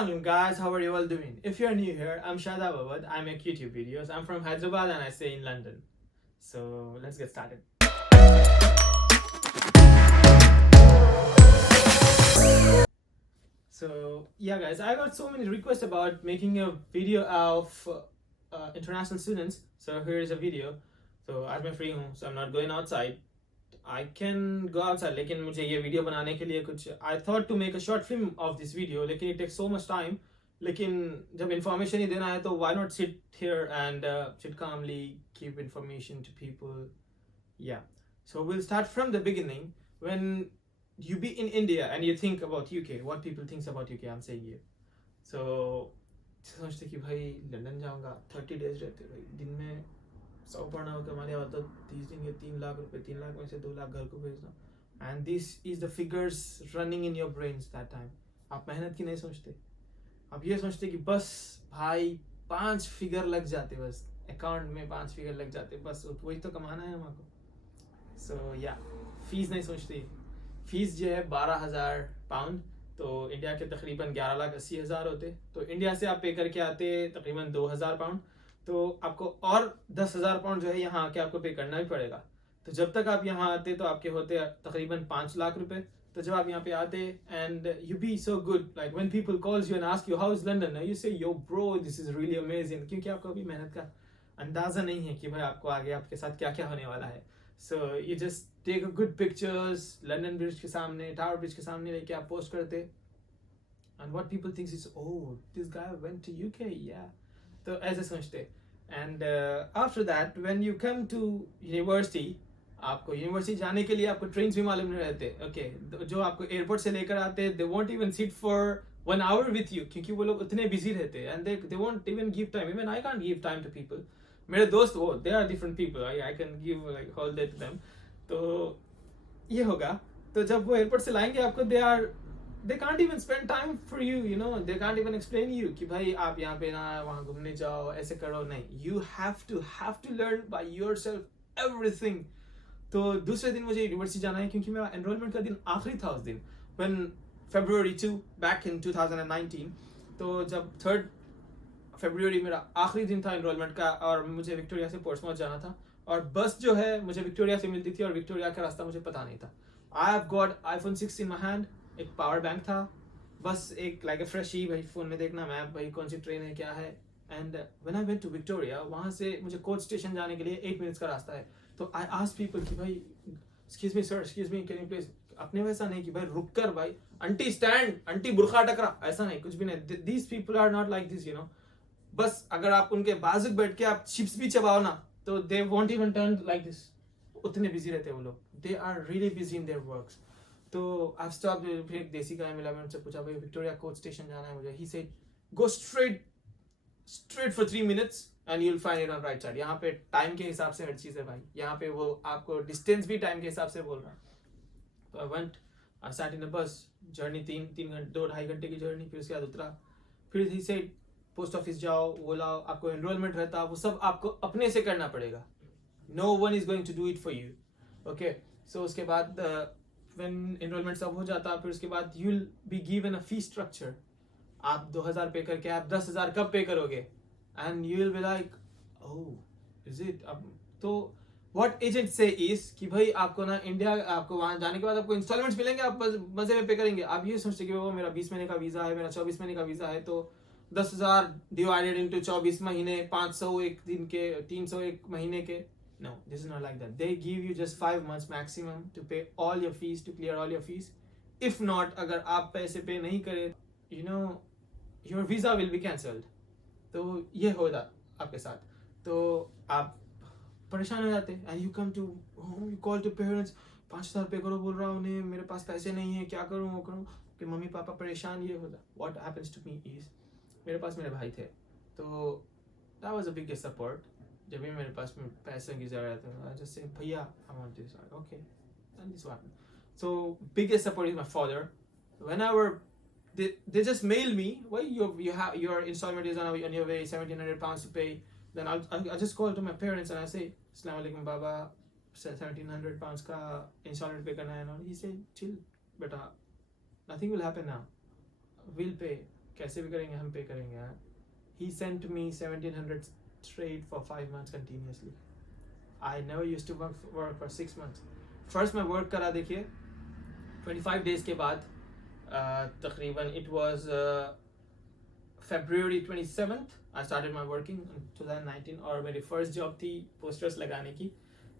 Assalamualaikum guys, how are you all doing? If you're new here, I'm Shadab Awad. I make YouTube videos. I'm from Hyderabad and I stay in London. So let's get started. So yeah guys, I got so many requests about making a video of international students. So here is a video. So आज मैं free हूँ, so I'm not going outside. I can go outside, लेकिन मुझे ये video बनाने के लिए कुछ I thought to make a short film of this video, लेकिन it takes so much time. लेकिन जब information ही देना है तो why not sit here and sit calmly, give information to people. Yeah. So we'll start from the beginning. When you be in India and you think about UK, what people thinks about UK, I'm saying here. So सोचते कि भाई London जाऊंगा 30 days रहते भाई दिन में 100 पढ़ना होगा हमारे यहाँ तो 30 दिन के 3 लाख रुपए 3 लाख में से 2 लाख घर को भेजना and this is the figures running in your brains that time. आप मेहनत की नहीं सोचते, आप ये सोचते कि बस भाई 5 फिगर लग जाते, बस अकाउंट में 5 फिगर लग जाते, बस वही तो कमाना है हमारे को. सो या फीस नहीं सोचते. फीस जो है 12,000 पाउंड, तो इंडिया के तकरीबन 11,80,000 होते, तो इंडिया से आप पे करके आते तकरीबन 2,000 पाउंड, तो आपको और 10,000 पाउंड जो है यहाँ आके आपको पे करना ही पड़ेगा. तो जब तक आप यहाँ आते तो आपके होते तकरीबन 5 लाख रुपए. तो जब आप यहाँ पे आते and you be so good, like when people calls you and ask you how is London, you say yo bro this is really amazing, क्योंकि आपको अभी मेहनत का अंदाजा नहीं है कि भाई आपको आगे आपके साथ क्या क्या होने वाला है. So you just take a good pictures London bridge के सामने, टावर ब्रिज के सामने लेके आप पोस्ट करते, and what people thinks is oh this guy went to UK, या तो ऐसे सोचते. And after that when you come to university, आपको यूनिवर्सिटी जाने के लिए आपको ट्रेन्स भी मालूम नहीं रहते. ओके जो आपको एयरपोर्ट से लेकर आते, they won't even sit for 1 hour with you, क्योंकि वो लोग उतने बिजी रहते and they won't even give time. Even I can't give time to people. मेरे दोस्त वो they are different people, I can give like whole day to them. तो ये होगा. तो जब वो एयरपोर्ट से लाएंगे आपको, they can't even spend time for you, you know, they can't even explain you कि भाई आप यहाँ पे ना वहाँ घूमने जाओ, ऐसे करो, नहीं. You have to learn by yourself everything. तो दूसरे दिन मुझे यूनिवर्सिटी जाना है क्योंकि मेरा एनरोलमेंट का दिन आखिरी था उस दिन, when February 2 back in 2019. तो जब 3rd February मेरा आखिरी दिन था एनरोलमेंट का, और मुझे विक्टोरिया से पोर्ट्समाउथ जाना था, और बस जो है मुझे विक्टोरिया से मिलती थी और विक्टोरिया का रास्ता मुझे पता नहीं था. I have got iPhone 6 in my hand, एक पावर बैंक था, बस एक लाइक फ्रेश ही भाई फोन में देखना मैप, भाई कौन सी ट्रेन है क्या है. And when I went to Victoria, वहाँ से मुझे कोच स्टेशन जाने के लिए 8 मिनट्स का रास्ता है. तो आई आस्क्ड पीपल कि भाई excuse me sir, excuse me can you please, अपने वैसा नहीं कि भाई रुक कर भाई आंटी स्टैंड, आंटी बुरखा टकरा, ऐसा नहीं, कुछ भी नहीं. These people are not like this, you know. बस अगर आप उनके बाजू बैठ के आप चिप्स भी चबाओ ना, तो they won't even turn like this. उतने बिजी रहते हैं वो लोग, they are really busy in their works. तो आई स्टॉप. फिर एक देसी गाय मिला, मैंने उनसे पूछा भाई विक्टोरिया कोच स्टेशन जाना है मुझे. He said go straight for 3 minutes and you will find it on right side. यहाँ पे टाइम के हिसाब से हर चीज़ है भाई, यहाँ पे वो आपको डिस्टेंस भी टाइम के हिसाब से बोल रहा है. तो I went, I sat in अ बस, जर्नी 3 घंटे 2-2.5 घंटे की जर्नी. फिर उसके बाद उतरा, फिर ही सेड पोस्ट ऑफिस जाओ, वो लाओ, आपको एनरोलमेंट रहता, वो सब आपको अपने से करना पड़ेगा. No one is going to do it for you. Okay, so उसके बाद when enrollment सब हो जाता, फिर उसके बाद you will be given a fee structure. आप 2,000 पे करके आप 10,000 कब पे करोगे, and you will be like oh is it. अब तो what agent say is कि भाई आपको ना इंडिया, आपको वहाँ जाने के बाद आपको इंस्टॉलमेंट्स मिलेंगे, आप मजे में पे करेंगे. आप ये सोचते कि वो मेरा 20 महीने का वीजा है, मेरा 24 महीने का वीजा है, तो 10,000 डिवाइडेड इंटू 24 महीने, 500 एक दिन के, 300 एक महीने के. No, this is not like that. They give you just 5 months maximum to pay all your fees, to clear all your fees. If not, अगर आप पैसे पे नहीं करे, you know, your visa will be cancelled. तो ये होगा आपके साथ. तो आप परेशान हो जाते and you come to home, you call to parents, 5,000 पे करो बोल रहा हूँ उन्हें, मेरे पास पैसे नहीं है, क्या करूँ वो करूँ, कि मम्मी पापा परेशान, ये होता. What happens to me is, मेरे पास मेरे भाई थे, तो that was the biggest support. जब भी मेरे पास पैसे की जरूरत है, just say भैया I want this, okay, and this happened. So biggest support is my father. Whenever they just mail me, well your installment is on your way, 1,700 pounds to pay. Then I just call to my parents and I say Assalamu alaikum baba, 1,700 pounds का installment pay करना है. He said chill beta, nothing will happen now, we'll pay, कैसे भी करेंगे हम पे करेंगे यार. He sent me 1700 straight for 5 months continuously. I never used to work for 6 months. First मैं work करा देखिए 25 days के बाद तकरीबन it was February 27th I started my working in 2019 और मेरी first job थी posters लगाने की.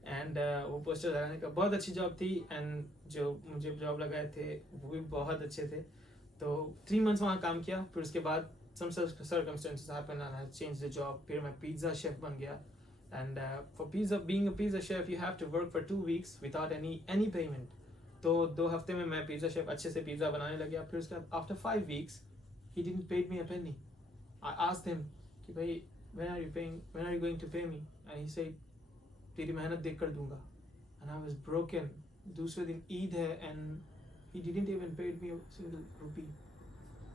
एंड वो पोस्टर लगाने का बहुत अच्छी जॉब थी. एंड जो मुझे जॉब लगाए थे वो भी बहुत अच्छे थे. तो 3 months वहाँ काम किया. फिर उसके बाद some circumstances happened and I changed the job. फिर मैं पिज़्ज़ा शेफ बन गया. And for being a pizza chef you have to work for 2 weeks without any payment. तो 2 हफ्ते में मैं पिज़्ज़ा शेफ अच्छे से पिज़्ज़ा बनाने लग गया. फिर उसके बाद after 5 weeks he didn't pay me a penny. I asked him कि भाई when are you going to pay me? And he said तेरी मेहनत देख कर दूंगा. And I was broken. दूसरे दिन ईद है and he didn't even pay me a single rupee.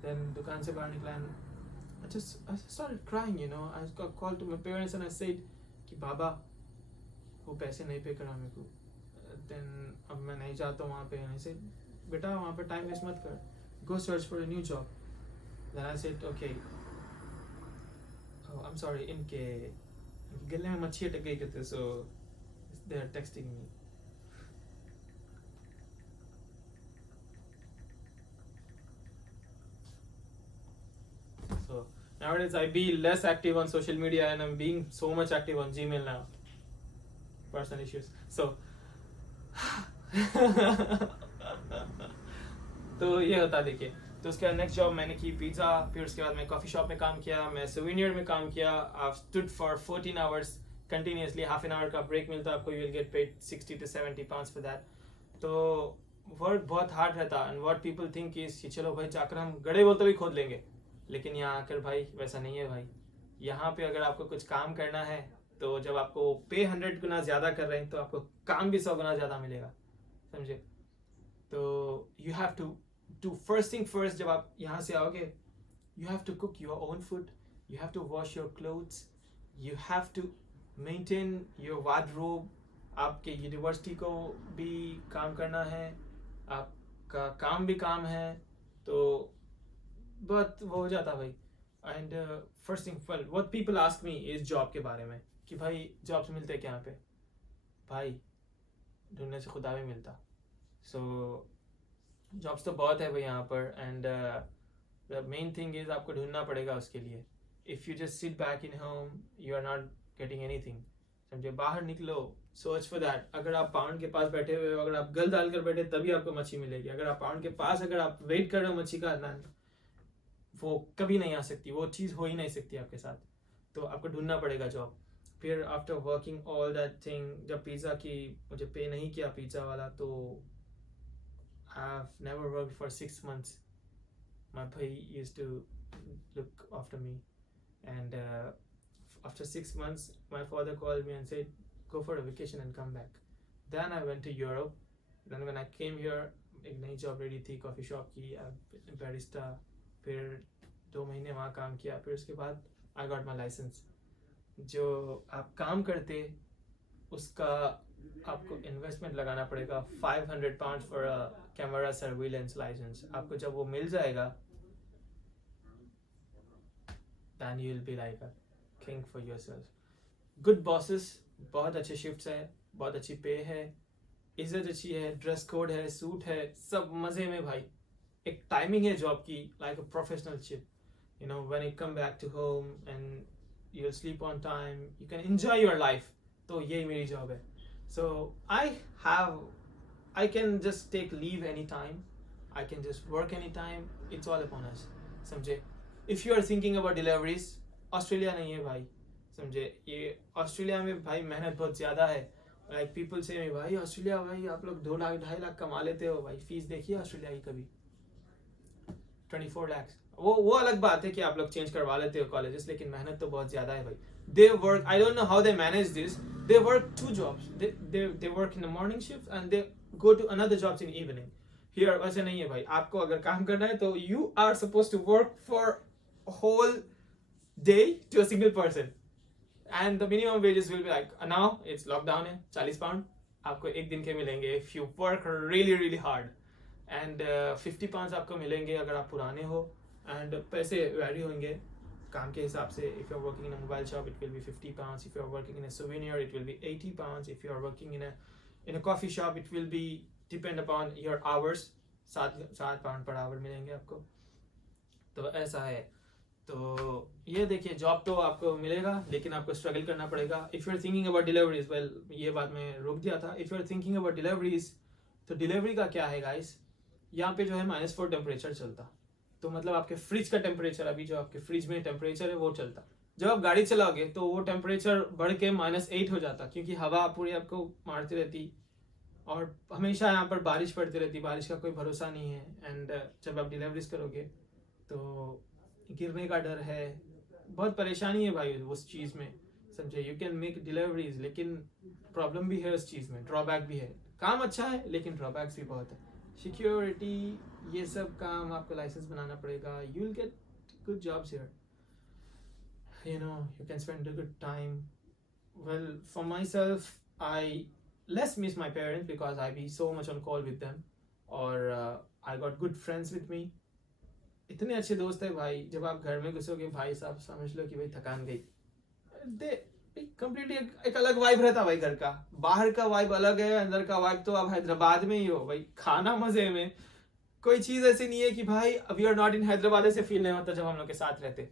Then दुकान से बाहर निकला and I started crying, you know. I got called to my parents and I said कि बाबा वो पैसे नहीं पे करा मेरे को. Then अब मैं नहीं चाहता हूँ वहाँ पे. And I said बेटा वहाँ पे टाइम वेस्ट मत कर. Go search for a new job. Then I said okay. Oh, I'm sorry. इनके गले में मच्छी अटक गई कहते. So they are texting me. So nowadays I be less active on social media and I'm being so much active on Gmail now. Personal issues. So तो ये होता देखिए. तो उसके बाद नेक्स्ट जॉब मैंने की पिज़्ज़ा. फिर उसके बाद मैं कॉफ़ी शॉप में काम किया. मैं सोवेनियर में काम किया. I stood for 14 hours continuously. Half an hour का ब्रेक मिलता आपको. You will get paid 60 to 70 pounds for that. तो वर्क बहुत हार्ड रहता. And what people think is कि चलो भाई जाकर हम गड़े बोलते भी खोद लेंगे. लेकिन यहाँ आकर भाई वैसा नहीं है भाई. यहाँ पे अगर आपको कुछ काम करना है तो जब आपको पे 100 गुना ज़्यादा कर रहे हैं तो आपको काम भी 100 गुना ज़्यादा मिलेगा. समझे. तो you have to do first thing first. जब आप यहाँ से आओगे you have to cook your own food, you have to wash your clothes, you have to maintain your wardrobe. आपके यूनिवर्सिटी को भी काम करना है, आपका काम भी काम है. तो बहुत वो हो जाता भाई. And first thing what people ask me is job के बारे में कि भाई जॉब्स मिलते हैं क्या यहाँ पे. भाई ढूंढने से खुदा भी मिलता. सो जॉब्स तो बहुत है भाई यहाँ पर. And the main thing is आपको ढूंढना पड़ेगा उसके लिए. If you just sit back in home you are not getting anything. समझे. बाहर निकलो. Search for that. अगर आप पाउंड के पास बैठे हुए हो, अगर आप गल डाल कर बैठे तभी आपको मच्छी मिलेगी. अगर आप पाउंड के पास अगर आप वेट कर रहे हो मच्छी का, वो कभी नहीं आ सकती. वो चीज़ हो ही नहीं सकती आपके साथ. तो आपको ढूंढना पड़ेगा जॉब. फिर after working all that thing, जब पिज़्ज़ा की मुझे पे नहीं किया पिज़्ज़ा वाला, तो I've never worked for 6 months. My bhai used to look after me. And after 6 months, my father called me and said, go for a vacation and come back. Then I went to Europe. Then when I came here, एक नई job ready थी coffee shop की, Barista. फिर 2 महीने वहाँ काम किया. फिर उसके बाद I got my license. जो आप काम करते उसका आपको इन्वेस्टमेंट लगाना पड़ेगा. 500 pounds for a camera surveillance licence. आपको जब वो मिल जाएगा then you will be like a king for yourself. Good bosses, बहुत अच्छे शिफ्ट्स है, बहुत अच्छी पे है, इज्जत अच्छी है, ड्रेस कोड है, सूट है, सब मज़े में भाई. एक टाइमिंग है जॉब की like a professional shift. You know, when you come back to home and you'll sleep on time, you can enjoy your life. तो यही मेरी जॉब है. So I can just take leave anytime. I can just work anytime. It's all upon us. समझे. If you are thinking about deliveries, Australia नहीं है भाई. समझे. ये ऑस्ट्रेलिया में भाई मेहनत बहुत ज़्यादा है. Like people say me, भाई ऑस्ट्रेलिया भाई आप लोग 2 लाख 2.5 लाख कमा लेते हो भाई. फीस देखिए ऑस्ट्रेलिया की कभी 24 लाख. वो अलग बात है कि आप लोग चेंज करवा लेते हो कॉलेजेस, लेकिन मेहनत तो बहुत ज़्यादा है भाई. They work, I don't know how they manage this. They work 2 jobs. They work in the morning shift and they go to another jobs in evening. Here वैसे नहीं है भाई. आपको अगर काम करना है तो you are supposed to work for a whole day to a single person. And the minimum wages will be like, now it's lockdown है, 40 pound आपको एक दिन के मिलेंगे if you work really really hard. And 50 pounds आपको मिलेंगे अगर आप पुराने हो. एंड पैसे वैरी होंगे काम के हिसाब से. If you are working in a mobile shop it will be £50. If you are working in a souvenir it will be £80. If you are working in a coffee shop it will be depend upon your hours. 7 £7 per hour मिलेंगे आपको. तो ऐसा है. तो ये देखिए job तो आपको मिलेगा लेकिन आपको स्ट्रगल करना पड़ेगा. If you are thinking about deliveries, well ये बात मैं रोक दिया था. If you are thinking about deliveries, तो डिलीवरी का क्या है गाइस, यहाँ पे जो है -4 टेम्परेचर चलता. तो मतलब आपके फ्रिज का टेम्परेचर, अभी जो आपके फ्रिज में टेम्परेचर है वो चलता. जब आप गाड़ी चलाओगे तो वो टेम्परेचर बढ़ के -8 हो जाता क्योंकि हवा पूरी आपको मारती रहती और हमेशा यहाँ पर बारिश पड़ती रहती. बारिश का कोई भरोसा नहीं है. एंड जब आप डिलीवरीज करोगे तो गिरने का डर है. बहुत परेशानी है भाई उस चीज़ में, समझे. यू कैन मेक डिलीवरीज लेकिन प्रॉब्लम भी है उस चीज़ में, ड्रॉबैक भी है. काम अच्छा है लेकिन ड्रॉबैक्स भी बहुत है. सिक्योरिटी ये सब काम आपको लाइसेंस बनाना पड़ेगा. You will get good jobs here, you know, you can spend a good time. Well, for myself I less miss my parents because I be so much on call with them, or I got good friends with me. इतने अच्छे दोस्त है भाई. जब आप घर में घुसोगे भाई साहब समझ लो कि भाई थकान गई. दे कंप्लीटली एक अलग वाइब रहता भाई. घर का बाहर का वाइब अलग है, अंदर का वाइब तो आप हैदराबाद में ही हो भाई. खाना मजे में, कोई चीज ऐसी नहीं है कि भाई we are not in Hyderabad ऐसे फील नहीं होता जब हम लोग के साथ रहते.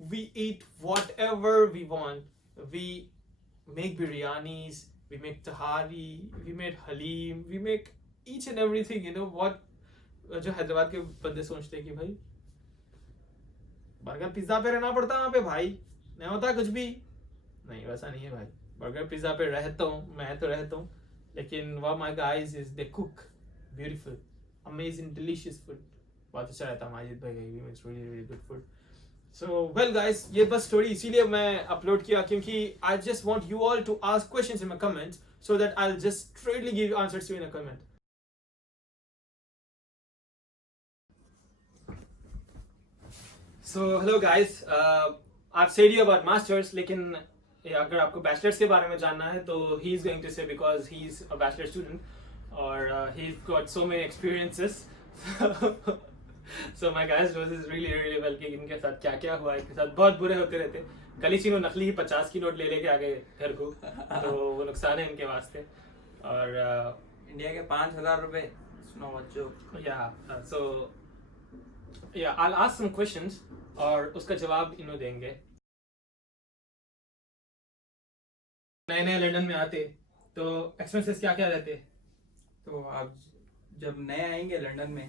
We eat whatever we want. We make biryanis, we make tahari, we make halim, we make each and everything. You know what? जो हैदराबाद के बंदे सोचते हैं कि भाई बर्गर पिज्जा पे रहना पड़ता है वहाँ पे भाई, नहीं होता कुछ भी. नहीं वैसा नहीं है भाई. बर्गर पिज्जा पे रहता हूँ, मैं तो रहता हूँ, लेकिन what my guys is they cook beautiful, amazing, delicious food. बहुत अच्छा रहता है माजिद भाई. He makes really really good food. So well guys, ये बस स्टोरी इसीलिए मैं अपलोड किया क्योंकि I just want you all to ask questions in my comments so that I'll just straightly give answers to you in a comment. So hello guys, I've said you about masters, लेकिन अगर आपको bachelors के बारे में जानना है तो he is going to say because he is a bachelor student और he's got so many experiences. So my guys knows this really really well कि इनके साथ क्या क्या हुआ. इनके साथ बहुत बुरे होते रहते. कल ही नकली ही 50 की नोट ले लेके आ गए घर को, तो वो नुकसान है इनके वास्ते. और इंडिया के 5,000 रुपए सुनो बच्चों. so I'll ask some questions और उसका जवाब इन्हों देंगे. नए नए लंदन में आते तो एक्सपेंसेस क्या क्या रहते. तो आप जब नए आएंगे लंदन में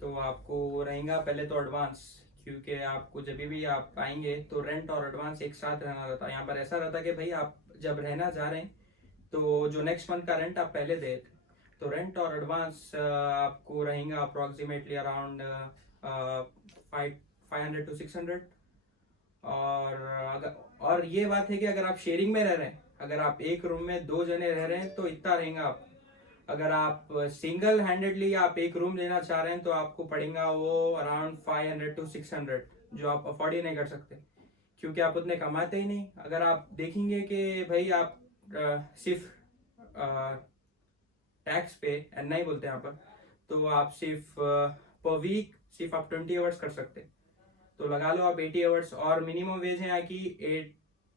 तो आपको रहेगा पहले तो एडवांस, क्योंकि आपको जब भी आप आएंगे तो रेंट और एडवांस एक साथ रहना रहता है. यहाँ पर ऐसा रहता है कि भाई आप जब रहना जा रहे हैं तो जो नेक्स्ट मंथ का रेंट आप पहले दे, तो रेंट और एडवांस आपको रहेगा अप्रॉक्सीमेटली अराउंड 500 to 600. और ये बात है कि अगर आप शेयरिंग में रह रहे हैं, अगर आप एक रूम में 2 जने रह रहे हैं तो इतना रहेगा आप. अगर आप सिंगल हैंडेडली आप एक रूम लेना चाह रहे हैं तो आपको पड़ेगा वो अराउंड 500 to 600, जो आप अफोर्ड ही नहीं कर सकते क्योंकि आप उतने कमाते ही नहीं. अगर आप देखेंगे कि भाई आप सिर्फ टैक्स पे एन आई बोलते हैं यहाँ पर, तो आप सिर्फ पर वीक सिर्फ आप 20 आवर्स कर सकते. तो लगा लो आप 80 आवर्स और मिनिमम वेज है यहाँ की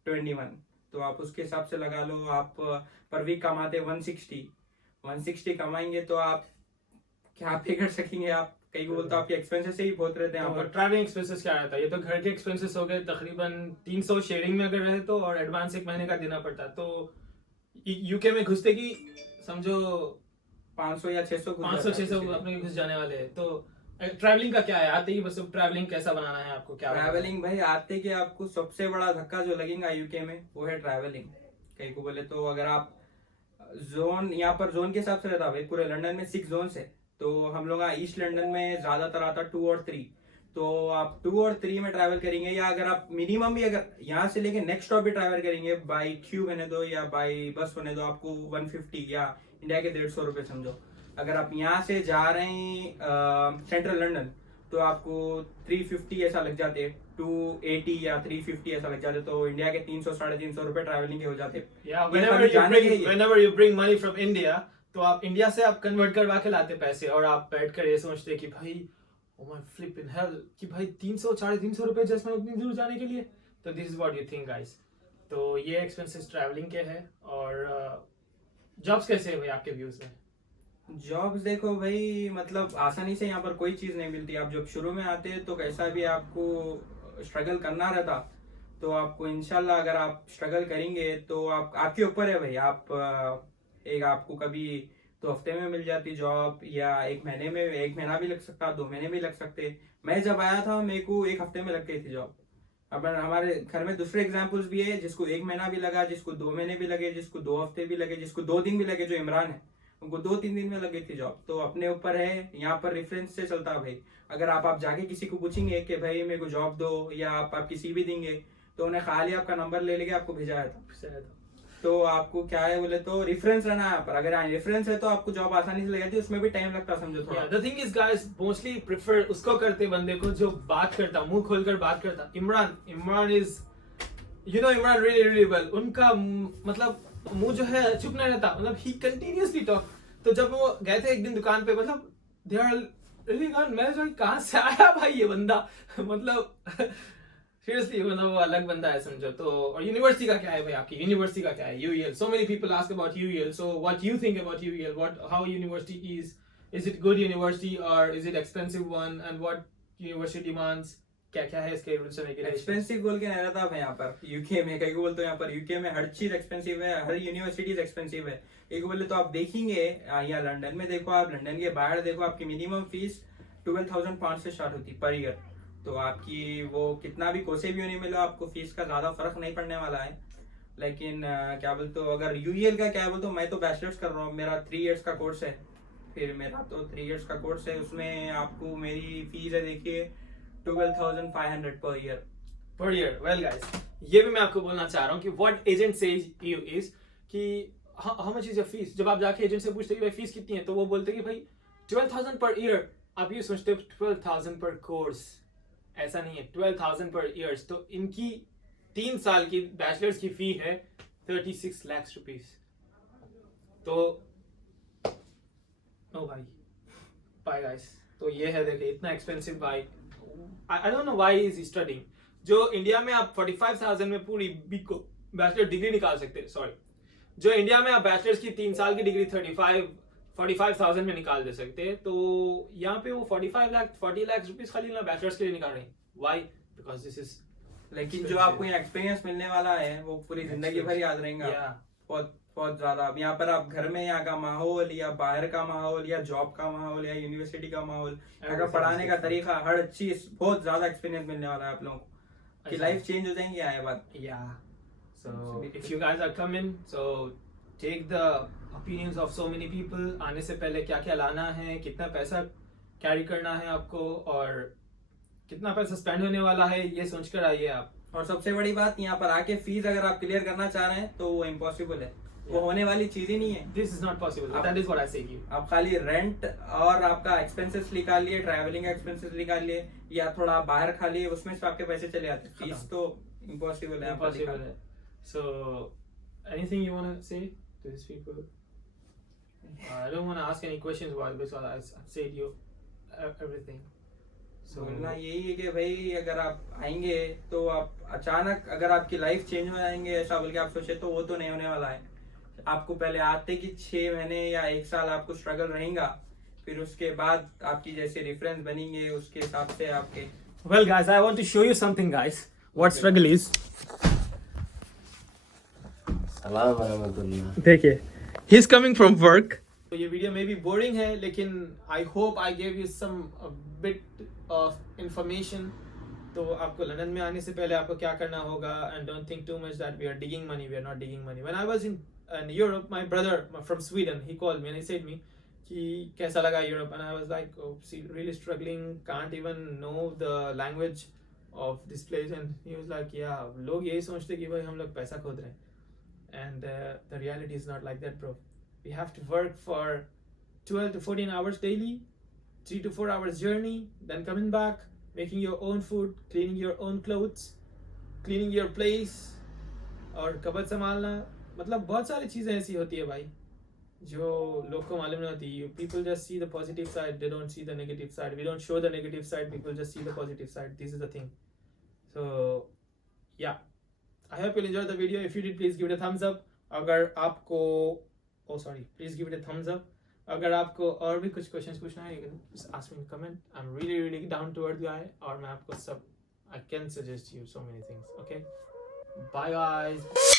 821, तो आप उसके हिसाब से लगा लो आप पर वीक कमाते 160 कमाएंगे तो आप क्या पे कर सकेंगे. आप कई को बोलते आपके एक्सपेंसेस ही बहुत रहते हैं. और ट्रैवलिंग एक्सपेंसेस क्या रहता है, ये तो घर के एक्सपेंसेस हो गए तकरीबन 300 शेयरिंग में अगर रहे तो, और एडवांस 1 महीने का देना पड़ता. तो यूके में घुसते की समझो 500 या 600 अपने घुस जाने वाले हैं. तो ट्रैवलिंग का क्या है, आते ही बस ट्रैवलिंग कैसा बनाना है आपको, क्या ट्रैवलिंग भाई आते कि आपको सबसे बड़ा धक्का जो लगेगा यूके में वो है ट्रैवलिंग. कई को बोले तो अगर आप जोन, यहाँ पर जोन के हिसाब से रहता है. पूरे लंदन में 6 जोन है. तो हम लोग ईस्ट लंदन में ज्यादातर आता 2 और 3. तो आप 2 और 3 में ट्रैवल करेंगे, या अगर आप मिनिमम भी अगर यहाँ से लेके नेक्स्ट स्टॉप भी ट्रैवल करेंगे बाई ट्यूब होने दो या बाई बस होने दो, आपको 150 या इंडिया के 150 रुपए समझो. अगर आप यहाँ से जा रहे हैं सेंट्रल लंदन तो आपको 350 ऐसा लग जाते हैं, 280 या 350 ऐसा लग जाते, तो इंडिया के 300-350 रुपए ट्रैवलिंग के हो जाते. whenever you bring money from India, तो आप इंडिया से आप कन्वर्ट करवा के लाते पैसे, और आप बैठ कर ये सोचते कि भाई ओ माय फ्लिपिंग हेल कि भाई 300 ₹350 जस्ट मैं उतनी दूर जाने के लिए. तो this is what you think guys. तो ये एक्सपेंसेस ट्रैवलिंग के हैं. और जॉब्स कैसे है भाई आपके व्यूज में? जॉब्स देखो भाई, मतलब आसानी से यहाँ पर कोई चीज नहीं मिलती. आप जब शुरू में आते हैं तो कैसा भी आपको स्ट्रगल करना रहता, तो आपको इंशाल्लाह अगर आप स्ट्रगल करेंगे तो आप आपके ऊपर है भाई. आप एक आपको कभी 2 हफ्ते में मिल जाती जॉब, या 1 महीने में, 1 महीना भी लग सकता, 2 महीने भी लग सकते. मैं जब आया था मेरे को 1 हफ्ते में लग गई थी जॉब. अब हमारे घर में दूसरे एग्जाम्पल्स भी है जिसको 1 महीना भी लगा, जिसको 2 महीने भी लगे, जिसको 2 हफ्ते भी लगे, जिसको 2 दिन भी लगे. जो इमरान है उनको 2-3 दिन में लगी थी जॉब. तो अपने ऊपर है, यहाँ पर रेफरेंस से चलता है भाई. अगर आप जाके किसी को पूछेंगे कि भाई मेरे को जॉब दो, या आप किसी भी देंगे, तो उन्हें खाली आपका नंबर ले लेके आपको भेजा था. तो आपको क्या है बोले तो रेफरेंस रहना है यहाँ पर. अगर यहाँ रेफरेंस है तो आपको जॉब आसानी से लग जाती है. उसमें भी टाइम लगता समझो थोड़ा. The thing is guys, mostly prefer उसको करते बंदे को जो बात करता, मुंह खोलकर बात करता. Imran is Imran really really well. उनका मतलब मुंह जो है चुप नहीं रहता, मतलब ही कंटिन्यूअसली टॉक. तो जब वो गए थे एक दिन दुकान पे, मतलब दे आर रियली गॉन. मैं जो कहाँ से आया भाई ये बंदा मतलब सीरियसली मतलब वो अलग बंदा है समझो. तो और यूनिवर्सिटी का क्या है भाई आपकी? यूनिवर्सिटी का क्या है? UEL. So many people ask about UEL. So what you think about UEL? What how university is it good university और is it expensive one, and what university demands? क्या है इसके रूल्स एंड रेगुलेशंस? एक्सपेंसिव बोल के नहीं रहता मैं यहाँ पर. यूके में कहीं को बोलते हैं, यहाँ पर यूके में हर चीज एक्सपेंसिव है, हर यूनिवर्सिटीज एक्सपेंसिव है. एक बोले तो आप देखेंगे यहाँ लंदन में देखो, आप लंदन के बाहर देखो, आपकी मिनिमम फीस 12,500 से स्टार्ट होती पर ईयर. तो आपकी वो कितना भी कोसे भी नहीं मिलो, आपको फीस का ज्यादा फर्क नहीं पड़ने वाला है. लेकिन क्या बोलते हो, अगर यूईएल का क्या बोलते हो, मैं तो बैचलर्स कर रहा हूँ, मेरा 3 इयर्स का कोर्स है. फिर मेरा तो 3 इयर्स का कोर्स है, उसमें आपको मेरी फीस है देखिए 12,500 पर ईयर. वेल गाइस, ये भी मैं आपको बोलना चाह रहा हूँ कि what agent says you is कि how much is your fees. जब आप जाके एजेंट से पूछते कि भाई फीस कितनी है, तो वो बोलते कि भाई 12,000 पर ईयर. आप ये सोचते हो 12,000 पर कोर्स, ऐसा नहीं है, 12,000 पर ईयर्स. तो इनकी 3 साल की बैचलर्स की फी है 36 लाख रुपीस. तो ओ भाई बाय गाइस, तो ये है देखिए इतना एक्सपेंसिव भाई. I don't know why is studying. जो इंडिया में आप 45,000 में पूरी बीको बैचलर डिग्री निकाल सकते हैं. सॉरी, जो इंडिया में आप बैचलर्स की 3 साल की डिग्री 45,000 में निकाल दे सकते हैं, तो यहाँ पे वो 40 लाख रुपीस खाली ना बैचलर्स के लिए निकाल रहे हैं. व्हाई? Because this is. लेकिन जो आपको यहाँ एक्सपीरियंस मिलने वाला है वो पूरी जिंदगी भर याद रहेगा. बहुत बहुत ज्यादा. अब यहाँ पर आप घर में यहाँ का माहौल, या बाहर का माहौल, या जॉब का माहौल, या यूनिवर्सिटी का माहौल, यहाँ का पढ़ाने का तरीका, हर चीज बहुत ज्यादा एक्सपीरियंस मिलने वाला है आप लोगों को, कि लाइफ चेंज हो जाएंगी. यहाँ बात. So if you guys are coming, so take the opinions of so many people. आने से पहले क्या क्या लाना है, कितना पैसा कैरी करना है आपको, और कितना पैसा स्पेंड होने वाला है, ये सोच कर आइए आप. और सबसे बड़ी बात, यहाँ पर आके फीस अगर आप क्लियर करना चाह रहे हैं तो वो इम्पॉसिबल है. वो होने वाली चीज ही नहीं है. This is not possible. That is what I say to you. आप खाली रेंट और आपका एक्सपेंसेस निकाल लिए, ट्रैवलिंग एक्सपेंसेस निकाल लिए, या थोड़ा बाहर खा लिए, उसमें से आपके पैसे चले आते. फीस तो इम्पॉसिबल है. Impossible है. So anything you want to say to these people? I don't want to ask any questions because I've said you everything. So बोलना यही है कि भाई अगर आप आएंगे तो आप अचानक अगर आपकी लाइफ चेंज हो जाएंगे ऐसा बोल के आप सोचे, तो वो तो नहीं होने वाला है. आपको पहले आते कि 6 महीने या 1 साल आपको स्ट्रगल रहेगा, फिर उसके बाद आपकी जैसे रेफरेंस बनेंगे उसके हिसाब से आपके. Well guys, I want to show you something guys. What struggle is. देखिए, he is coming from work. तो ये वीडियो में भी बोरिंग है, लेकिन I hope I gave you some bit of information. तो आपको लंदन में आने से पहले आपको क्या करना होगा, and don't think too much that we are digging money. We are not digging money. When I was in Europe, my brother from Sweden, he called me and he said me कि कैसा लगा Europe, and I was like really struggling, can't even know the language of this place. And he was like yeah लोग यही सोचते कि भाई हम लोग पैसा खोद रहे हैं. And the reality is not like that, bro. We have to work for 12 to 14 hours daily, 3 to 4 hours journey, then coming back, making your own food, cleaning your own clothes, cleaning your place, और कपड़े संभालना. मतलब बहुत सारी चीजें ऐसी होती है भाई. जो लोग को मालूम नहीं होती. People just see the positive side, they don't see the negative side. We don't show the negative side, people just see the positive side. This is the thing. So yeah, I hope you'll enjoy the video. If you did, please give it a thumbs up. अगर आपको please give it a thumbs up. अगर आपको और भी कुछ questions पूछना है, you can just ask me in comment. I'm really down to earth guy, और मैं आपको सब I can suggest you so many things. Okay, bye guys.